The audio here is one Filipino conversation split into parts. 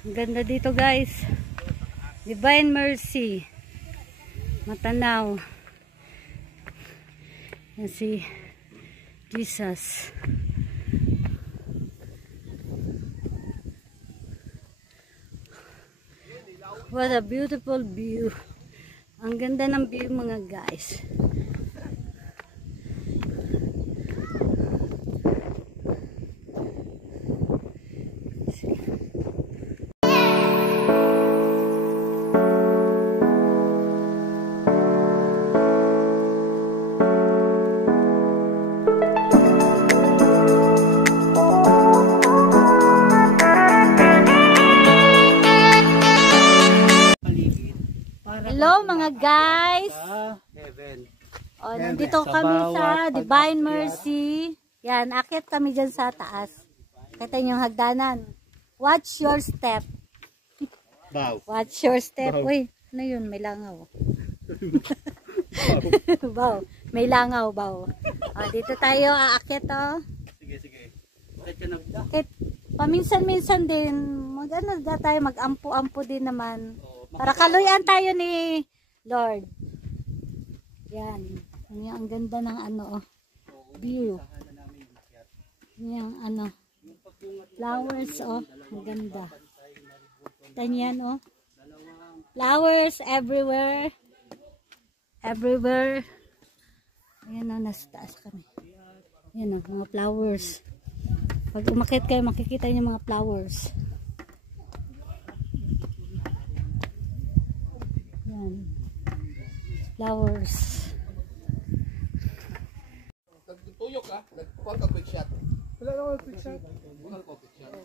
Ang ganda dito guys. Divine Mercy. Matanaw. Yan si Jesus. What a beautiful view. Ang ganda ng view mga guys. Hello mga guys. Oh, nandito kami sa Divine Mercy. Yan, akit kami dyan sa taas. Kita niyo yung hagdanan. Watch your step. Bow. Watch your step. Bow. Uy, ano yun? May langaw. Bow. May langaw, bow. Oh, dito tayo aakit oh. Sige. Akit ka na. Akit. Paminsan-minsan din. Mag-ano tayo, mag-ampo-ampo din naman. Para kaluyan tayo ni Lord. Yan. Yan ang ganda ng ano, view. Yan ano. Flowers, oh. Ang ganda. Tanyan, oh. Flowers everywhere. Everywhere. Ayan, oh. Nasa taas kami. Yan, oh. Mga flowers. Pag umakit kayo, makikita niyo mga flowers. Flowers. Nagtutuyok ka, nagkukuha ka quick shot. Wala na ako quick shot. Wala ko quick shot.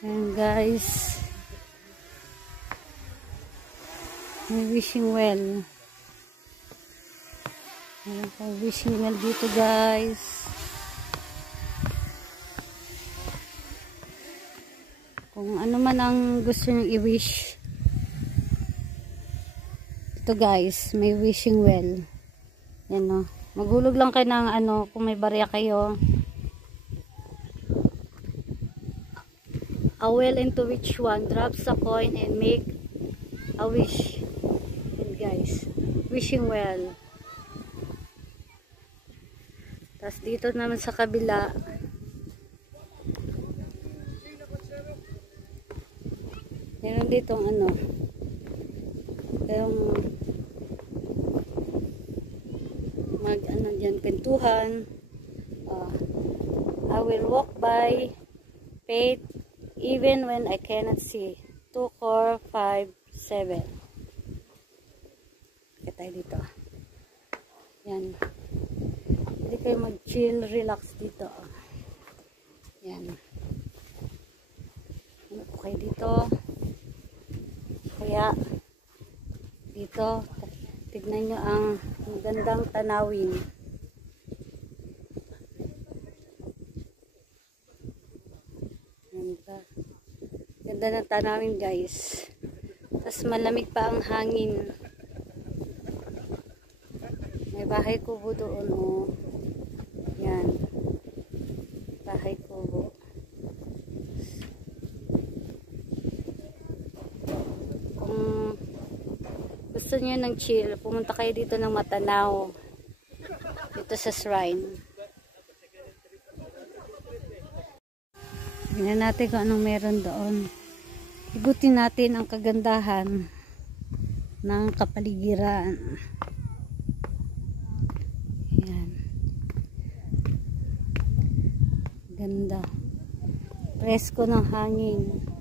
Ayan guys. May wishing well. Ayan po, wishing well dito guys. Kung ano man ang gusto nyo i-wish. Ito guys, may wishing well. Yan o. Maghulog lang kayo ng ano, kung may barya kayo. A well into which one drops a coin and make a wish. Yan guys. Wishing well. Tapos dito naman sa kabila. Meron ditong ano. Yung mag-ano dyan, pintuhan. I will walk by faith even when I cannot see. 2, 4, 5, 7. Kaya tayo dito. Yan. Hindi kayo mag-chill, relax dito. Yan. Ano po kayo dito? Kaya dito, tignan nyo ang gandang tanawin. Ganda ng tanawin guys. Tapos malamig pa ang hangin. May bahay kubo doon oh. Yan. Bahay kubo. Gusto niyo ng chill, pumunta kayo dito ng Matanaw. Dito sa shrine. Tingnan natin kung anong meron doon. Igutin natin ang kagandahan ng kapaligiran. Ayan. Ganda. Presko ng hangin.